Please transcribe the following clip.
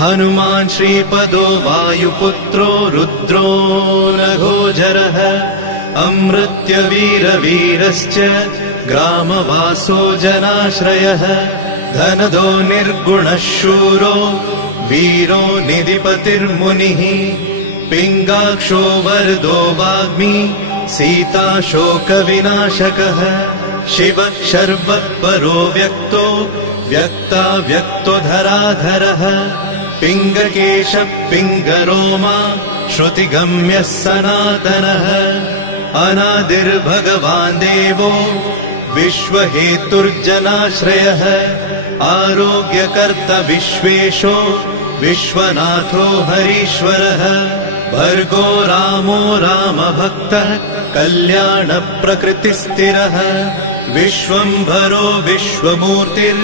हनुमान् श्रीपदो वायुपुत्रो रुद्रो नघोजरः अमृत्यवीरवीरश्च ग्रामवासो जनाश्रयः धनदो निर्गुणः शूरो वीरो निधिपतिर्मुनिः पिङ्गाक्षो वरदो वाग्मी सीता शोकविनाशकः शिवः शर्वः परो व्यक्तो व्यक्तो धराधरः पिङ्गकेशः पिङ्गरोमा श्रुतिगम्यः सनातनः अनादिर्भगवान् देवो विश्वहेतुर्जनाश्रयः आरोग्यकर्ता विश्वेशो विश्वनाथो हरीश्वरः भर्गो रामो रामभक्तः कल्याणप्रकृतिस्थिरः विश्वम्भरो विश्वमूर्तिर्